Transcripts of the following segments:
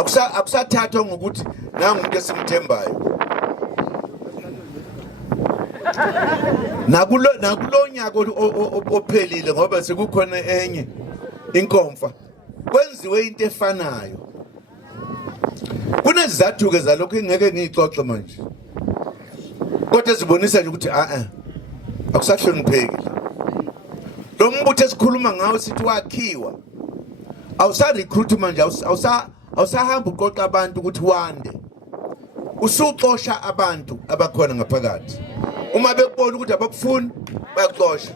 Akusathathwa ngokuthi nangu umuntu esimthembayo. Nakulo nyaka ophelile ngoba sekukhona enye inkomfa kwenziwe into efanayo. Kunezizathu ke zalokho engeke ngixoxe manje. Kodwa sibonisa nje ukuthi akusahlonipheki. Lo mbutho esikhuluma ngawo sithi wakhiwa. Awusa recruit manje awusahamba uqoqa abantu ukuthi wande. Usuxosha abantu abakhona ngaphakathi. Uma bekubona ukuthi abakufuni bayaxosha.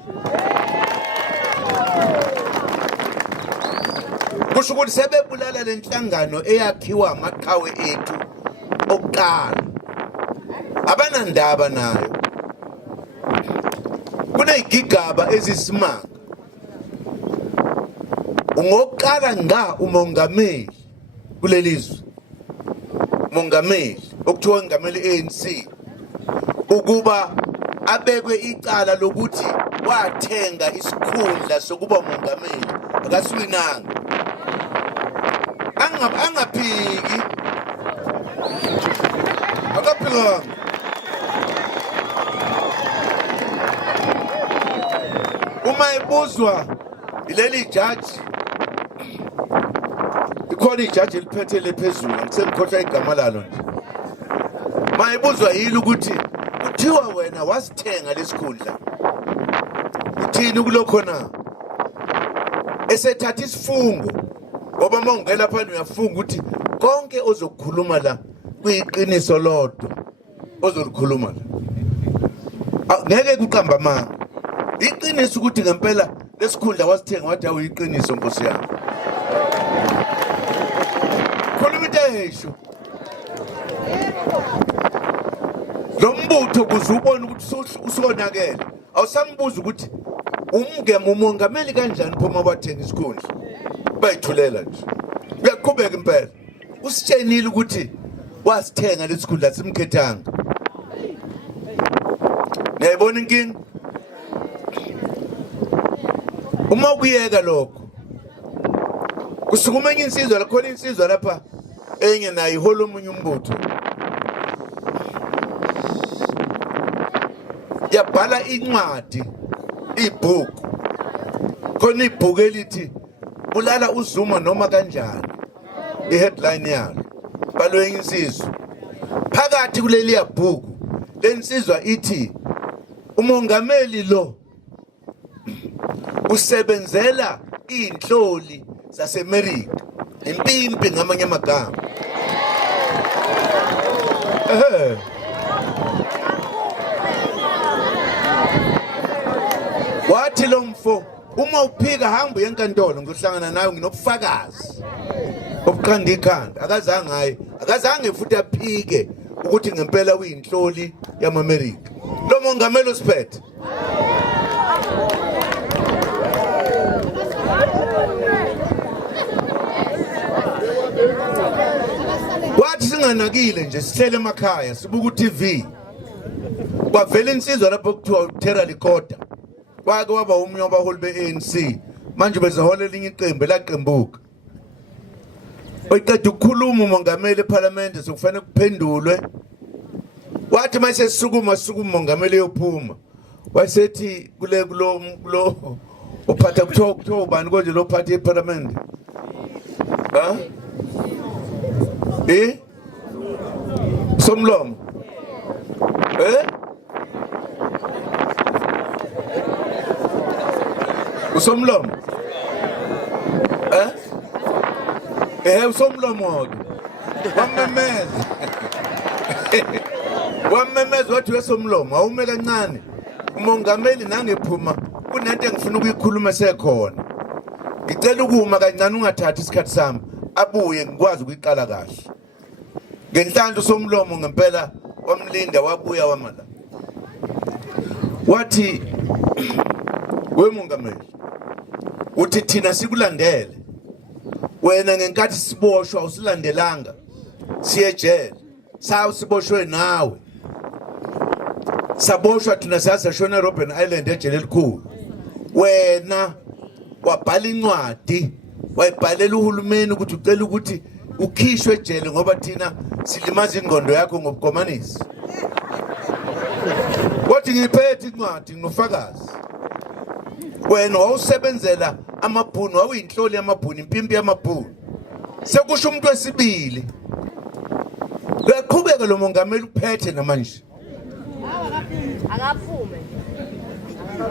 Kusho ukuthi sebebulala lenhlangano eyakhiwa amaqhawe ethu okuqala. Abanandaba nayo. Kunezigigaba ezisimanga. Ungoqala nga umongameli kulelizwe. Mongameli okuthiwa ngameli ANC ukuba abekwe icala lokuthi wathenga isikhundla sokuba mongameli akasiwinanga. Angaphiki akaphikanga. Uma ebuzwa ileli jaji ikhona ijaji eliphethe lephezulu ngisemkhohlwa igama lalo nje. Mayibuzwa yini ukuthi kuthiwa wena wasithenga lesikhundla uthini kulokho na esethatha isifungo ngoba mongela phana uyafunga ukuthi konke ozokukhuluma la kuyiqiniso lodwa ozolikhuluma la ngeke kuqamba manga iqiniso ukuthi ngempela lesikhundla wasithenga wathi awuyiqiniso Nkosi yami. Khuluma into eyisho lo mbutho kuze ubone ukuthi usonakele awusambuza ukuthi umongameli kanjani phoma wathenga isikhundla bayithulela nje uyaqhubeka impela usitshenile ukuthi wasithenga lesikhundla simkhethanga. Ngiyayibona inkinga uma kuyeka lokho kusukuma enye insizwa lakhona insizwa lapha enye nayo iholo omunye umbutho yabhala incwadi ibhuku khona ibhuku elithi bulala uZuma noma kanjani iheadline yalo balwe insizwa phakathi kuleli bhuku lensizwa ithi umongameli lo usebenzela inhloli zaseMerika impimpi ngamanye amagama. Wathi lo mfo uma uphika hamba enkantolo ngohlangana nawe nginobufakazi obuqanda ikhanda akazange futhi aphike ukuthi ngempela uyinhloli yamaMerika lo mongameli usiphethe. Wathi singanakile nje sihlele emakhaya sibuka uTV kwavela insizwa lapho kuthiwa uTerra Likota kwake waba umnye wabaholi beANC manje bezohola elinye iqembu laqembuka. Oyiqeda ukukhuluma umongameli eParliament sokufanele kuphendulwe. Wathi mase sukuma umongameli yophuma wasethi kulo uphatha kuthiwa ubani konje lo phatha eParliament Somlomo usomlomo usomlomo wamemeza wathi wesomlomo awume kancane umongameli nangephuma kunento engifuna ukuyikhuluma sekhona ngicela ukuma kancane ungathathi isikhathi sami abuye ngikwazi ukuyiqala kahle ngenhlanhla usomlomo ngempela wamlinda wabuya wamala wathi we mongameli uthi thina sikulandele wena ngenkathi siboshwa usilandelanga siye ejele sawu siboshwe nawe saboshwa thina sasashona Robben Island ejele elikhulu wena wabhala incwadi wayibhalela uhulumeni ukuthi ucela ukuthi ukhishwe ejele ngoba thina silimaza ingqondo yakho ngobukomanisi. Wathi ngiphethe incwadi nginofakazi. Wena wawusebenzela amabhunu, wawuyinhloli yamabhunu, impimpi yamabhunu. Sekusho umuntu wesibili. Uyaqhubeka lo mongameli uphethe namanje. Akaphume.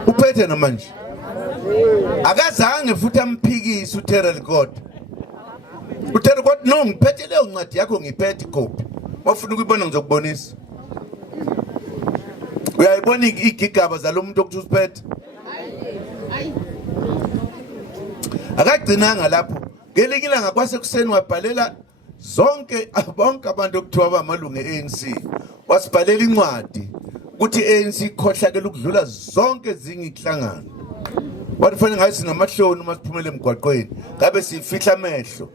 Uphethe namanje. Akazange futhi amphikise uTerrell God. uTerrell God no ngiphethe leyo ncwadi yakho ngiphethe copy. Wafuna ukuyibona ngizokubonisa. Uyayibona igigaba zalomuntu okuthi usiphethe. Akagcinanga lapho. Ngelinye ilanga kwasekuseni wabhalela zonke bonke abantu okuthiwa bamalungu eANC. Wasibhalela incwadi ukuthi iANC ikhohlakela ukudlula zonke zingihlangana. Wathi fanele ngabe sinamahloni uma siphumele emgwaqweni. Ngabe sifihla amehlo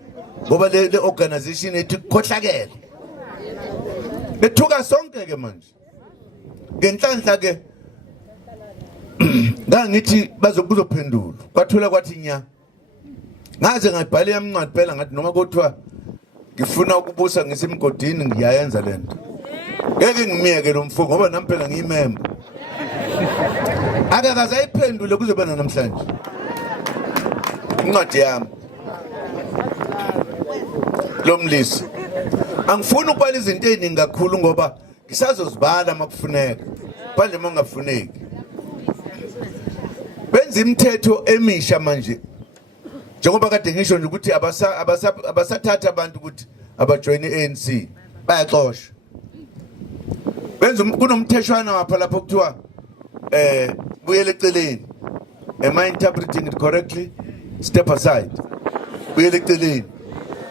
ngoba le organization ethu ikhohlakele. Bethuka sonke ke manje. Ngenhlanhla ke ngangithi bazokuzophendula. Kwathula kwathi nya. Ngaze ngabhale yamncwadi phela ngathi noma kuthiwa ngifuna ukubusa ngisemgodini ngiyayenza lento. Ngeke ngimiyeke lo mfuko ngoba nami phela ngiyimember. Akakaze ayiphendule kuzobana namhlanje. Incwadi yami. Lomlisi. Angifuni ukubala izinto eziningi kakhulu ngoba ngisazozibala makufuneka. Phandle mangafuneki. Benza imithetho emisha manje. Njengoba kade ngisho nje ukuthi abasathatha abantu ukuthi abajoin iANC bayaxoshwa. Benza kunomtheshwana wapha lapho kuthiwa buyele eceleni. Am I interpreting it correctly? Step aside. Buyele eceleni.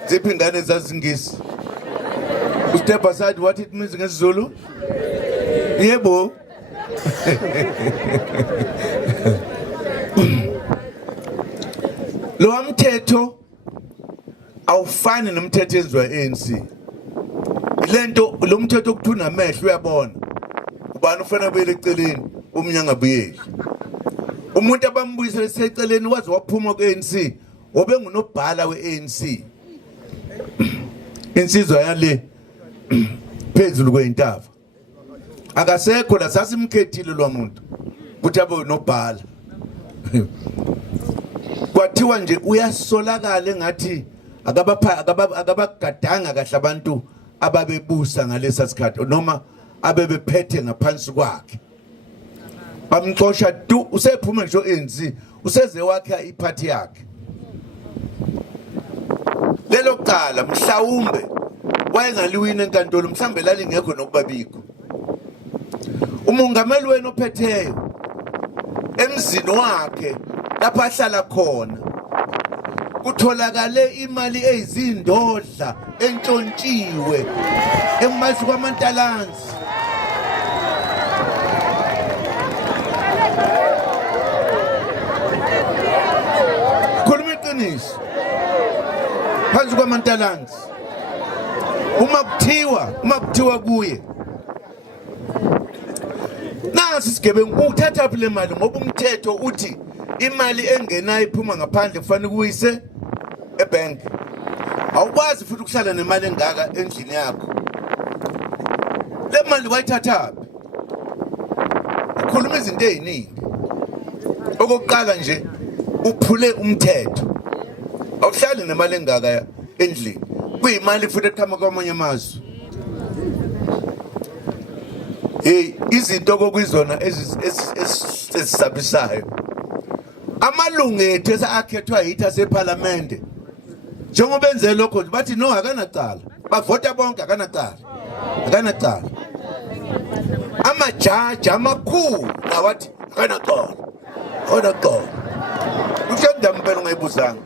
Ziphi ingane zazingisi? Step aside what it means ngesizulu? Yebo. Lo mthetho awufani nomthetho enziwa eANC. Lento lo mthetho okuthuna amehlo uyabona. Ubani ufanele buyele eceleni, umnyanga buyeli. Umuntu abambuyisa eseceleni wazi waphuma kweANC, obe ngunobhala weANC. Insizwa yale phezulu kwentaba. Akasekho la sasimkhethile lo muntu. Kuthi abe nobhala. Kwathiwa nje uyasolakala ngathi akabagadanga kahle abantu ababebusa ngalesa sikhathi noma abebephethe ngaphansi kwakhe. Bamxosha tu usephuma nje ANC useze wakhe iphathi yakhe. Lelo cala mhlawumbe wayengaliwina enkantolo mhlambe lalingekho nokubabikho. Umongameli wena ophetheyo emzini wakhe lapha ahlala khona kutholakale imali ezindodla entshontshiwe emazi kwamantalanzi. Khuluma iqiniso. Phansi kwamantalanzi. Uma kuthiwa kuye nasi sigebengu uthatha phela imali ngoba umthetho uthi imali engenayo iphuma ngaphandle kufanele kuyise ebank. Awukwazi futhi ukuhlala nemali engaka endlini yakho. Le mali wayithatha. Ukhuluma izinto eziningi. Okokuqala nje uphule umthetho. Awuhlali nemali engaka endlini. Kuyimali futhi eqhamuka kwamanye amazwe. Izinto kokuyizona ezisabisayo. Amalungu ethu esakhethwa yithi aseParliament. Njengoba benze lokho bathi no akanacala. Bavota bonke akanacala. Akanacala. Amajaji amakhulu nawathi akanacala. Akanacala. Ushenda mpela ungayibuzanga.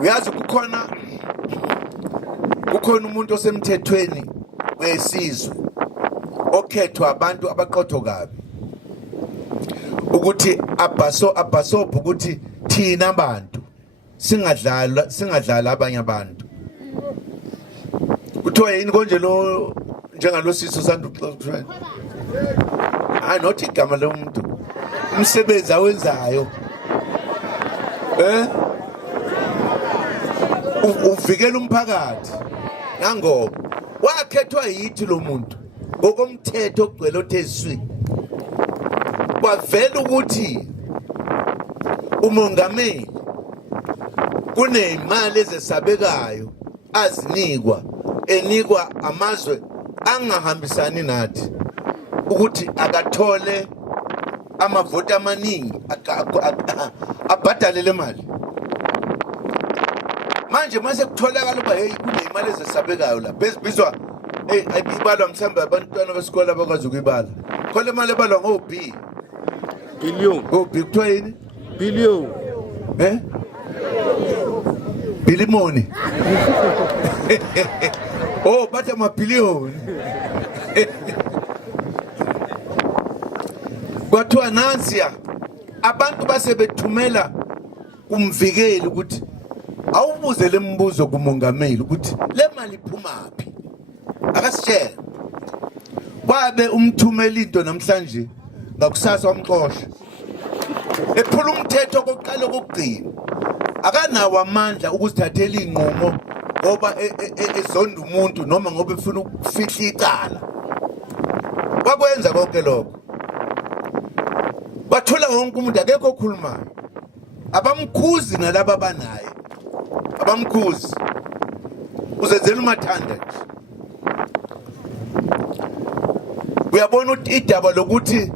Uyazi kukhona umuntu osemthethweni wesizwe okhethwa abantu abaqotho kabi ukuthi abhasobha ukuthi thina abantu singadlala abanye abantu. Kuthiwa yini konje lo njengalosiso sanduxoxweni. Not igama lomuntu. Umsebenzi awenzayo. Uvikela umphakathi nangoba wakhethwa yithi lo muntu ngokomthetho ogcwele otheswi kwavela ukuthi umongameli kunemali ezesabekayo enikwa amazwe angahambisani nathi ukuthi akathole amavoti amaningi abhadale le mali. Manje mase kutholakala uba hey kunemali ezesabekayo la bezibizwa ibalwa mhlawumbe abantwana besikole abakwazi ukuyibala khole imali ebalwa ngo-B billion kuthiwa yini billion bilimoni oh bathi amabhiliyoni kwathiwa nansiya abantu basebethumela kumvikeli ukuthi awubuze le mbuzo kumongameli ukuthi le mali iphumaphi akasitshela kwabe umthumela into namhlanje ngakusasa wamxosha ephula umthetho kokuqala kokugcina akanawo amandla ukuzithathela inqumo ngoba ezonda umuntu noma ngoba efuna ukufihla icala wakwenza konke lokho bathula wonke umuntu akekho okhulumayo abamkhuzi nalabo abanaye abamkhuzi uzenzela umathanda nje uyabona ukuthi idaba lokuthi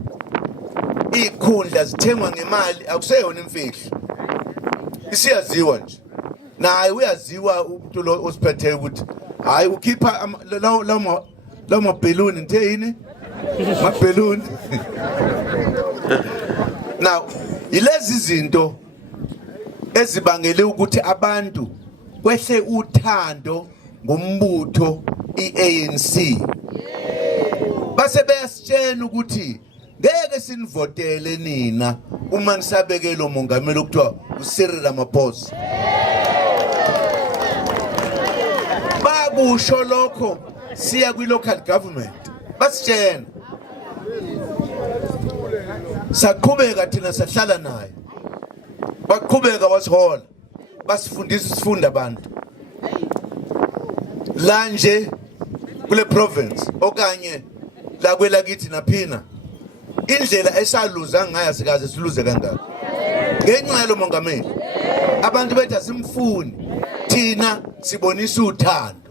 ikhundla zithengwa ngemali akuseyona imfihlo isiyaziwa nje naye uyaziwa umuntu lo osiphethe ukuthi hayi ukhipha lawo mabheluni nithe yini mabheluni now ilezi zinto ezibangele ukuthi abantu kwehle uthando ngombutho iANC base beyasitshela ukuthi ngeke sinivotele nina uma nisabekela umongameli okuthiwa uCyril Ramaphosa bakusho lokho siya kwi-local government basitshela saqhubeka thina sahlala naye baqhubeka wasihola basifundisa isifunda abantu la nje kule province okanye la kwelakithi naphina indlela esaluza ngayo sikaze siluze kangaka ngenxa yalo mongameli abantu bethu asimfuni thina sibonisa uthando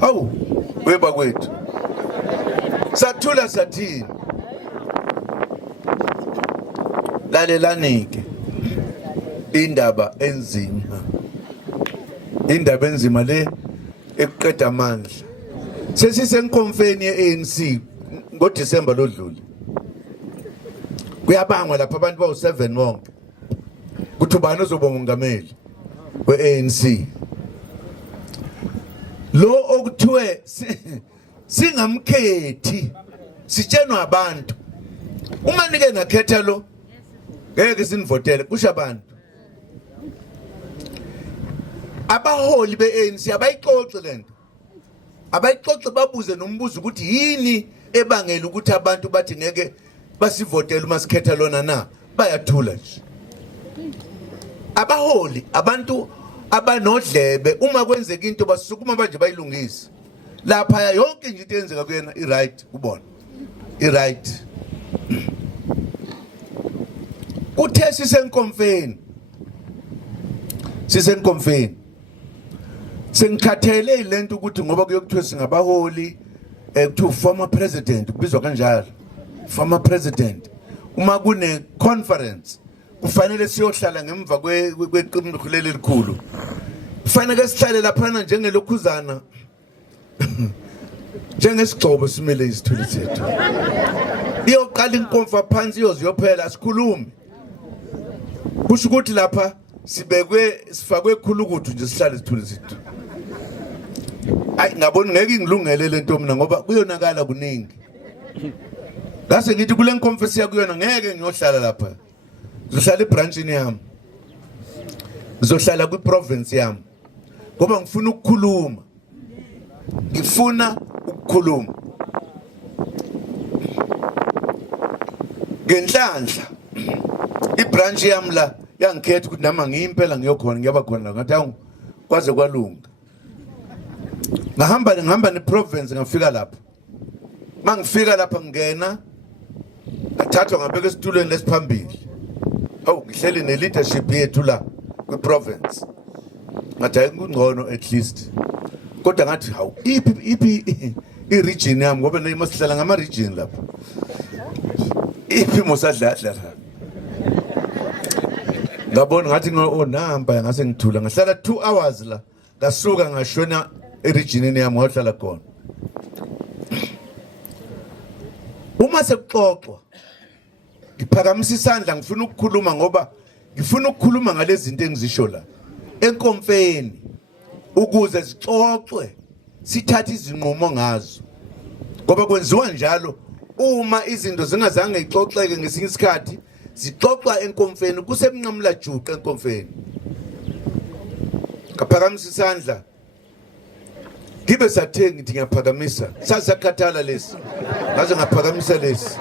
hawu weba kwethu sathula sathini lalelanike indaba enzima le ekuqeda amandla sesisenkonfeni yeANC ngoDisemba lodlule kuyabangwa lapha abantu bawu7 bonke kuthi ubani ozoba umongameli weANC lo okuthiwe singamkhethi sitshenwa abantu uma nike nakhetha lo ngeke sinivotele kusho abantu abaholi beANC abayixoxe lento abayixoxe babuze nombuzo ukuthi yini ebangela ukuthi abantu bathi ngeke basivotele uma sikhetha lona na bayathula nje abaholi abantu abanodlebe uma kwenzeka into basukuma manje bayilungisa lapha yonke nje into yenzeka kuyena iright kubona iright uthe sisenkonfeni sengikhathele ilento ukuthi ngoba kuyokuthiwa singabaholi kuthiwa former president kubizwa kanjalo former president uma kune conference kufanele siyohlala ngemva kweqembu leli elikhulu kufanele sihlale lapha njengelokhuzana njengesigcobo simele isithuli sethu iyoqala inkonfa phansi iyoziyophela sikhulume kusho ukuthi lapha sifakwe khulukuthu nje sihlale sithule sethu ayi ngabona ngeke ngilungele lento mina ngoba kuyonakala kuningi ngase ngithi kule nkonference yakuyona ngeke ngiyohlala lapha ngizohlala ebranchini yami ngizohlala kwiprovince yami ngoba ngifuna ukukhuluma ngenhlanhla ibranch yami la yangikhetha ukuthi nama ngiyimpela ngiyokhona ngiyaba khona ngathi awu kwaze kwalunga. Ngihamba neprovince ngafika lapha. Mangifika lapha ngena athathwa ngabeka esitulweni lesiphambili. Awu ngihleli ne-leadership yethu la kwi-province. Ngathi ayikungcono at least. Kodwa ngathi hawu iphi i-region yami ngoba nayimasihlala ngama-region lapha. Iphi mosadla ngabona ngathi nahamba ngase ngithula ngahlala 2 hours la ngasuka ngashona eregionini yami ngahlala khona. Uma sekuxoxwa ngiphakamisa isandla ngifuna ukukhuluma ngoba ngifuna ukukhuluma ngalezi zinto engizisho la enkonfeni ukuze sixoxwe sithathe izinqumo ngazo ngoba kwenziwa njalo uma izinto zingazange ixoxeke ngesinye isikhathi zixoxwa enkonfeni kusemnqamla juqa enkonfeni. Ngaphakamisa isandla ngibe sathe ngithi ngiyaphakamisa sasakhathala lesi ngaze ngaphakamisa lesi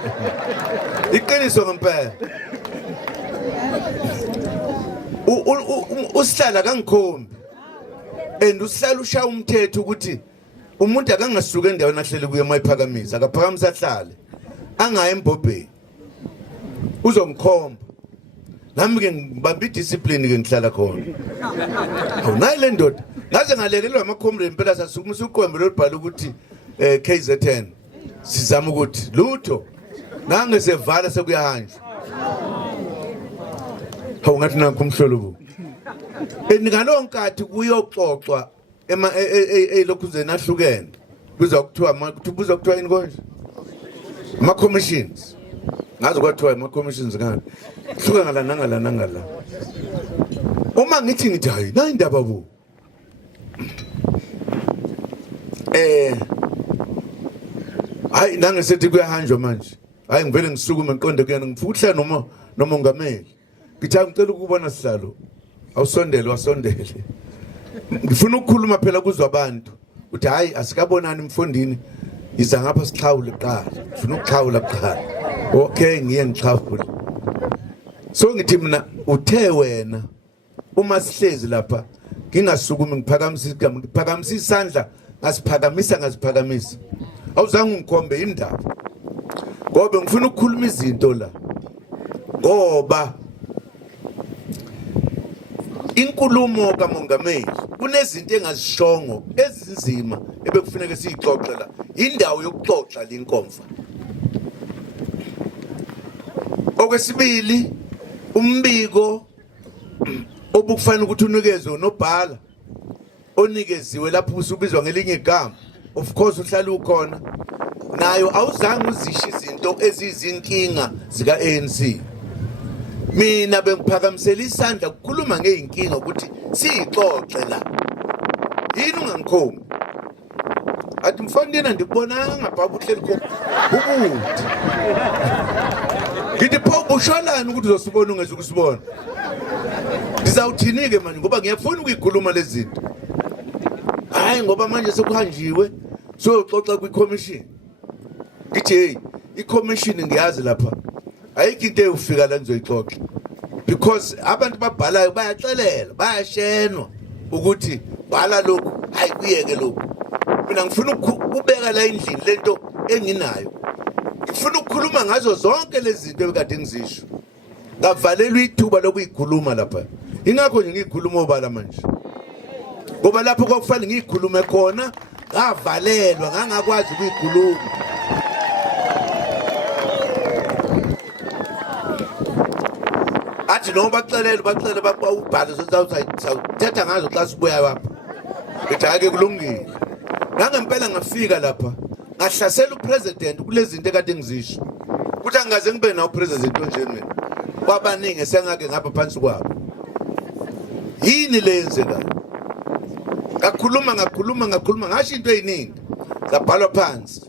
iqiniso ngempela usihlala kangikhombi and usihlala ushaya umthetho ukuthi umuntu akangasuka endaweni ahlele kuye mayiphakamisa akaphakamisa ahlale angaye embhobheni uzomkhomba nami ke ngibamba idiscipline ke ngihlala khona. Awunayi le ndoda ngaze ngalekelelwa amakhomre impela sasukuma uqwembe lolibhala ukuthi KZN sizama ukuthi lutho nange sevala sekuyahanjwa. Hawu ngathi nakho umhlolo bu engalonkathi kuyoxoxwa elokhuzeni ahlukene kuza kuthiwa yini konje ama commissions ngaze kwathiwa ama commissions ngani hluka ngala nangala uma ngithi hayi na indaba bu hayi nange sethi kuyahanjwa manje hayi ngivele ngisukume ngiqonde kuyena ngifuna noma nomongameli ngithi ngicela ukubona sihlalo awusondele wasondele ngifuna ukukhuluma phela kuzwa abantu uthi hayi asikabonani mfondini iza ngapha sixhawule kuqala ngifuna ukuxhawula kuqala okay ngiye ngixhawule. So ngithi mina uthe wena uma sihlezi lapha ngingasukumi ngiphakamisa isandla ngasiphakamisa awuzange ungikhombe indaba ngoba ngifuna ukukhuluma izinto la ngoba inkulumo kamongameli kunezinto engazishongo ezinzima ebekufuneka siyixoxe la indawo yokuxoxa lenkonfa. Okwesibili umbiko obukufanele ukuthi unikezwe nobhala onikeziwe lapho usubizwa ngelinye igama of course uhlala ukhona nayo awuzange uzisho izinto ezizinkinga zika ANC. Mina bengiphakamisela isandla ukukhuluma ngeinkinga ukuthi siyixoxe la yini ungangikhombi athi mfondini ndikubonanga ngapha uhleli khona ubuthi ngithi pho ushalani ukuthi uzosibona ungeze ukusibona ngizawuthini ke manje ngoba ngiyafuna ukuyikhuluma lezi zinto hayi ngoba manje sekuhanjiwe soxoxa kwi-commission ngithi hey i-commission ngiyazi lapha ayikho into eyofika la nizoyixoxa because abantu babhalayo bayaxelela bayashenwa ukuthi bhala lokhu hayi kuyeke lokhu. Mina ngifuna ukubeka la endlini lento enginayo ngifuna ukukhuluma ngazo zonke lezi zinto ebekade ngizisho ngavalelwa ithuba lokuyikhuluma lapha ingakho nje ngiyikhuluma obala manje ngoba lapho kwakufanele ngiyikhulume khona ngavalelwa ngangakwazi ukuyikhuluma. Athi noma baxelele ubhale sawuthetha ngazo xa sibuya lapha ngithi ake kulungile ngangempela ngafika lapha ngahlasela upresident kulezi zinto ekade ngizisho ukuthi angaze ngibe nawo upresident onjeni mina kwabaningi sengake ngapha phansi kwabo yini lenzekayo ngakhuluma ngasho into eziningi zabhalwa phansi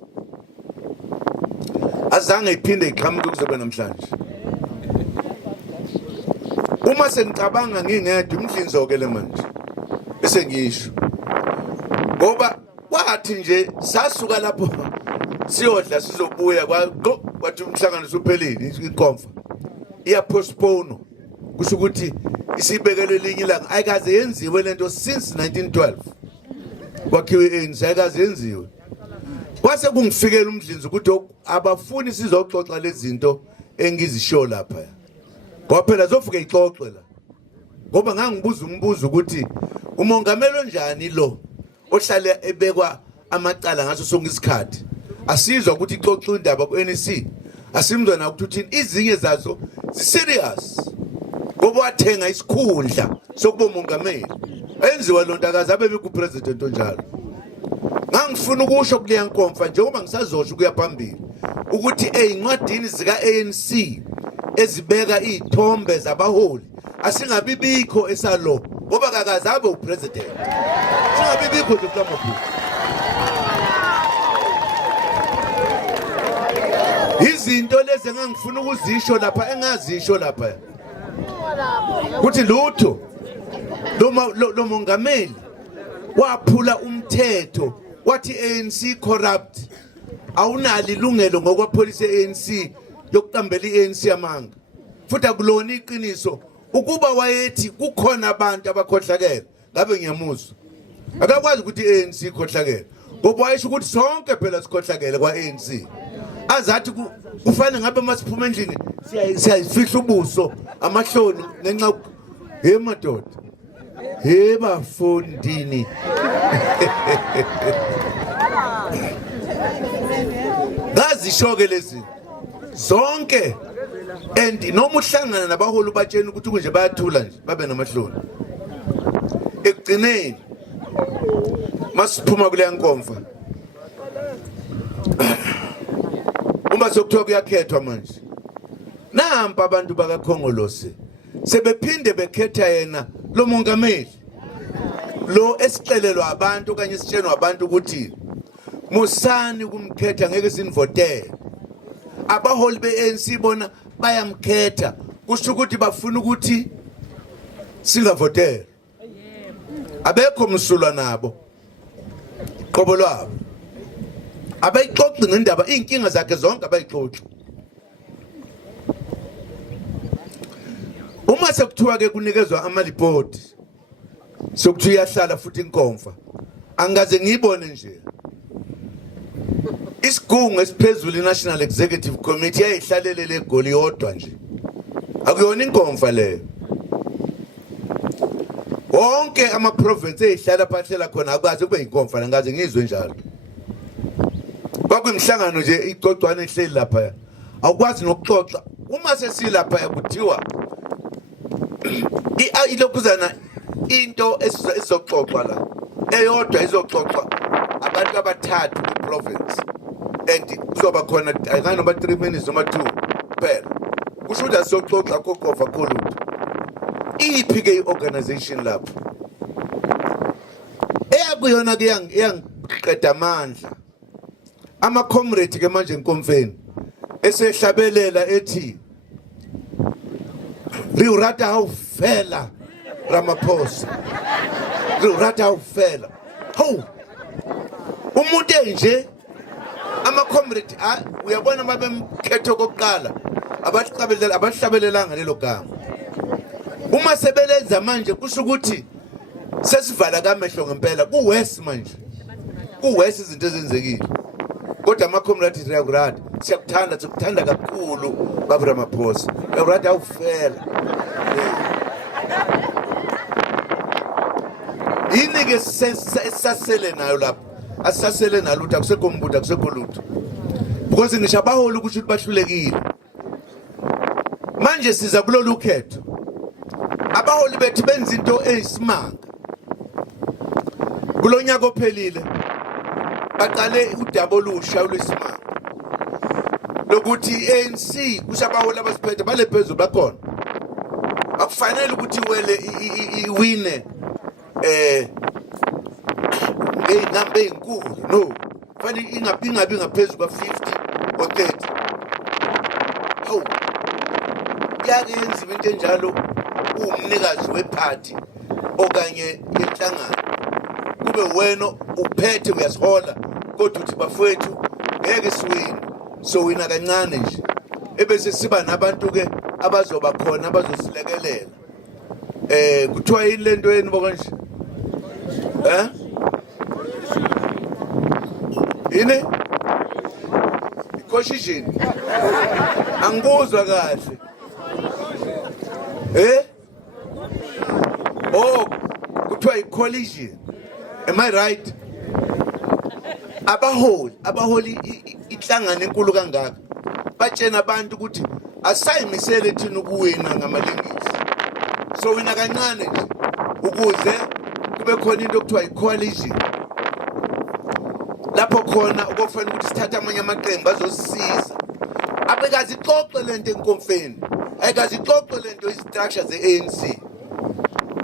azange iphinde iqhamuke kuzobe namhlanje. Uma sengicabanga ngingedwa umhlinzokele manje bese ngisho ngoba kwathi nje sasuka lapho siyodla sizobuya kwathi umhlangano usuphelile ikonfa iya postpone kusho ukuthi isibekele linye ilanga ayikaze yenziwe lento since 1912 kwakhiwe ANC ayikaze yenziwe kwase kungifikela umdlinzi ukuthi abafuni sizoxoxa lezi zinto engizisho lapha ngoba phela zofike ixoxe la ngoba ngangibuza umbuzo ukuthi umongameli onjani lo ohlale ebekwa amacala ngaso sonke isikhathi asizwa ukuthi ixoxe indaba ku-NEC asimzwa na ukuthi izinye zazo serious ngoba wathenga isikhundla sokuba umongameli enziwa lonto akaze abe bekupresident onjalo ngangifuna ukusho kuleya nkonfa njengoba ngisazosho ukuya phambili ukuthi ezincwadini zika-ANC ezibeka izithombe zabaholi asingabibikho esalo ngoba kakaze abe upresident singabibikho Dr. Mabhuku izinto lezi engangifuna ukuzisho lapha engazisho lapha ukuthi lutho lo mongameli waphula umthetho wathi ANC corrupt awunali ilungelo ngokwapolisi ANC yokuqambela iANC amanga futhi akulona iqiniso ukuba wayethi kukhona abantu abakhohlakele ngabe ngiyamuzwa akakwazi ukuthi iANC ikhohlakele ngoba wayesho ukuthi sonke phela sikhohlakele kwaANC azathi kufanele ngabe masiphuma endlini siyayifihla ubuso amahloni ngenxa he madoda he bafundini ngazishoke lezi zonke and noma uhlangana nabaholi batshena ukuthi kunje bayathula nje babe namahloni ekugcineni masiphuma kule nkonfa uma sokuthiwa kuyakhethwa manje nampa abantu bakaKhongolose sebephinde bekhetha yena lo mongameli lo esixelelwa abantu kanye sitshenwa abantu ukuthi musani kumkhetha ngeke sinivotele abaholi beANC bona bayamkhetha kusho ukuthi bafuna ukuthi singavotele abekho msulwa nabo qobo lwabo abayixoxi ngendaba inkinga zakhe zonke abayixoxi uma sekuthiwa ke kunikezwa amalipoti sokuthi uyahlala futhi inkonfa angaze ngiyibone nje isigungu esiphezulu iNational Executive Committee yayihlalele legoli yodwa nje akuyona inkonfa leyo wonke ama-province eyihlala phahlela khona akwazi kube inkonfa ngaze ngizwe njalo kwakuyimhlangano nje icocwane ehleli lapha awukwazi nokuxoxa uma sesilapha kuthiwa ilokhuzana into esizoxoxwa la eyodwa izoxoxwa abantu abathathu ku-province and kuzoba khona ayinganoma 3 minutes noma 2 phela kusho ukuthi asizoxoxa kokofa kolutho iphi-ke i-organization lapho eyakuyona ke iyangiqeda amandla ama-comrade ke manje enkonfeni esehlabelela ethi riurata hawufela Ramaphosa riurata hawufela hawu umuntu enje ama-comrade uyabona babemkhetho kokuqala abahlabelelanga lelo gama uma sebelenza manje kusho ukuthi sesivala kamehlo ngempela kuwest manje kuwest izinto ezenzekile kodwa ama-comrade riurata siyakuthanda kakhulu baba Ramaphosa riurata hawufela yini-ke sisasele nayo lapho asisasele nalutho akusekho ngombutho akusekho lutho because ngisho abaholi ukuthi bahlulekile manje siza kulolu khetho abaholi bethu benza into eyisimanga kulo nyaka ophelile baqale udaba olusha olwesimanga lokuthi iANC kusho abaholi abasiphethe bale phezulu bakhona akufanele ukuthi iwele iwine ngey'namba ey'nkulu no fanele ingabi ngaphezu kwa-50 or 30 hawu yake yenziwa into enjalo uwumnikazi wephathi okanye yenhlangano kube wena uphethe uyasihola kodwa uthi bafowethu ngeke siwine sowina kancane nje ebese siba nabantu-ke abazoba khona abazosilekelela kuthiwa yini lento yeni bokonje yini cohesion angikuzwa kahle oh kuthiwa i-collision, am I right? abaholi inhlangano enkulu kangaka batshena abantu ukuthi asayimisele thina ukuwina ngamalingisi, so wina kancane nje ukuze kube khona into okuthiwa i-coalition, lapho khona ukufanele ukuthi sithathe amanye amaqembu azosisiza abekazi ixoxe lento enkonfeni, ayikazi ixoxe lento istructure ze-ANC,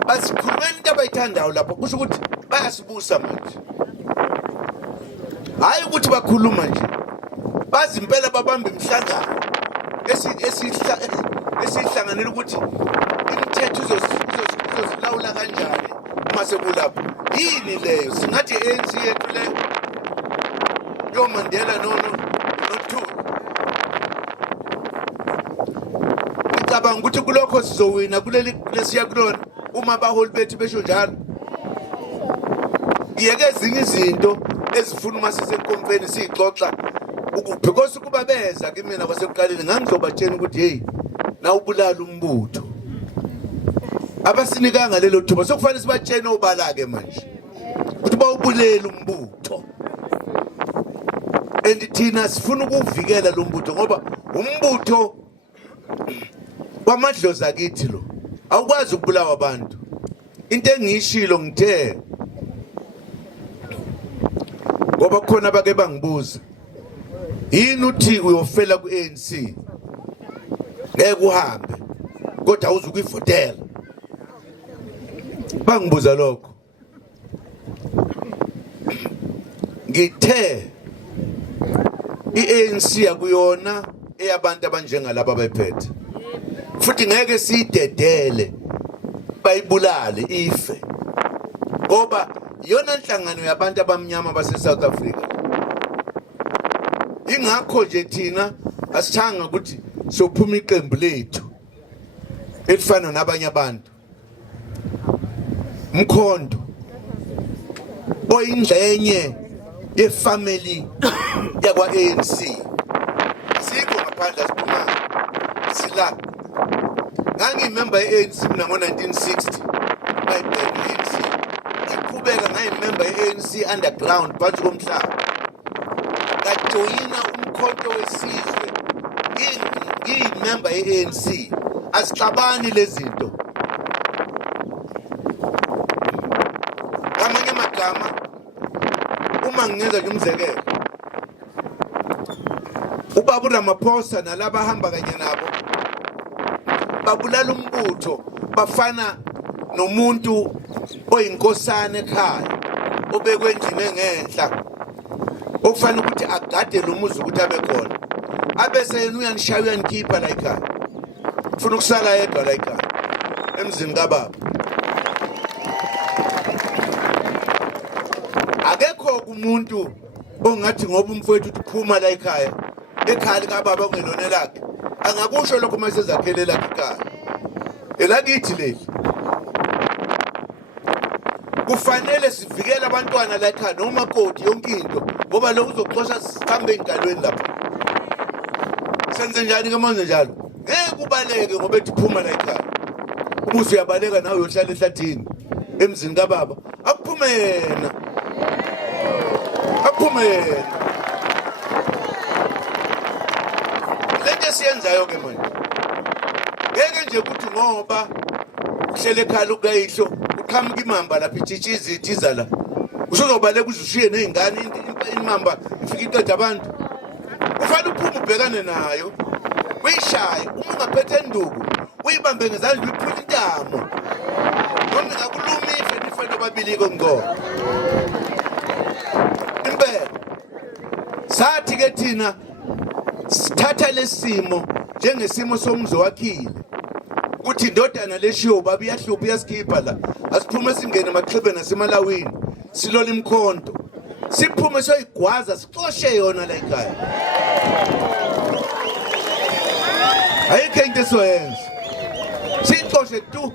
basikhulumela into abayithandayo lapho, kusho ukuthi bayasibusa manje, hayi ukuthi bakhuluma nje, bazi impela babamba imihlangano esihlanganele ukuthi imithetho izosilawula kanjani uma sekulapho. Yini leyo? Singathi ANC yethu leyo yoMandela noThuli. Ngicabanga ukuthi kulokho sizowina kuleli lesiya kulona uma abaholi bethu besho njalo. Yeke ezinye izinto ezifuna uma sisenkonfeni sixoxa because kuba beza kimi kwasekuqaleni ngangizobatshela ukuthi hey na ubulala umbutho abasinikanga lelo thuba, sokufanele sibatshene obala ke manje ukuthi bawubulela umbutho, and thina sifuna ukuvikela lo mbutho ngoba umbutho kwamadlozi akithi lo awukwazi ukubulawa abantu. Into engishilo ngithe ngoba khona bake bangibuza yini uthi uyofela ku-ANC ngeke uhambe kodwa awuzukuyivotela, bangibuza lokho. Ngithe i-ANC akuyona eyabantu abanjengalaba abayiphethe, futhi ngeke siyidedele bayibulale ife ngoba yona inhlangano yabantu abamnyama base-South Africa. Ingakho nje thina asithanga ukuthi sophuma iqembu lethu elifana nabanye abantu. Mkhondo oyingxenye yefamily yakwa-ANC sikho ngaphandle, siphuma sila. Ngangiyimember ye-ANC mina ngo-1960 ngayibheka i-ANC, ngiqhubeka ngayimember ye-ANC underground phansi komhlaba, ngajoyina umkhonto wesizwe ngiyimember ye-ANC. Asixabani lezi zinto. Ngamanye amagama uma ngingenza nje umzekelo, ubaba Ramaphosa nalaba ahamba kanye nabo babulala umbutho, bafana nomuntu oyinkosana ekhaya obekwe endlini engenhla okufanele ukuthi agade lo muzi ukuthi abe khona, abese yena uyanishaya uyanikhipha la ekhaya, ufuna ukusala yedwa la ekhaya emzini kababa. Akekho umuntu ongathi ngoba umfowethu uphuma la ekhaya likababa ongelona lakhe angakusho lokho uma sezakhele lakhe ekhaya elakithi leli. Kufanele sivikele abantwana la ekhaya noma koti yonke into ngoba lokho uzoxosha sihambe engalweni lapha. Senze njani ke manje njalo? Ngeke ubaleke ngoba ethi phuma la ekhaya. Ubuso uyabaleka nawe uyohlala ehlathini emzini kababa. Akuphume yena. Akuphume yena. Lento siyenzayo ke manje. Ngeke nje ukuthi ngoba uhlele ekhaya ukayihlo uqhamuka imamba lapha itshichizi ithiza la. Usuzobaleka uzushiye nezingane imamba ifika iqeda abantu. Kufanele uphume ubhekane nayo. Uyishaye uma ungaphethe enduku uyibambe ngezandla uyiphula intamo. Noma ngakuluma ife nifana ababili kongo. Impela sathi ke thina sithatha lesimo njengesimo somzo wakhile. Kuthi indodana leshiyo baba iyahlupha iyasikhipha la. Asiphume singene emaxhebe nasemalawini. Silola imkhonto. Siphume soyigwaza sixoshe yona la ekhaya. Ayikho into esoyenza. Sixoshe tu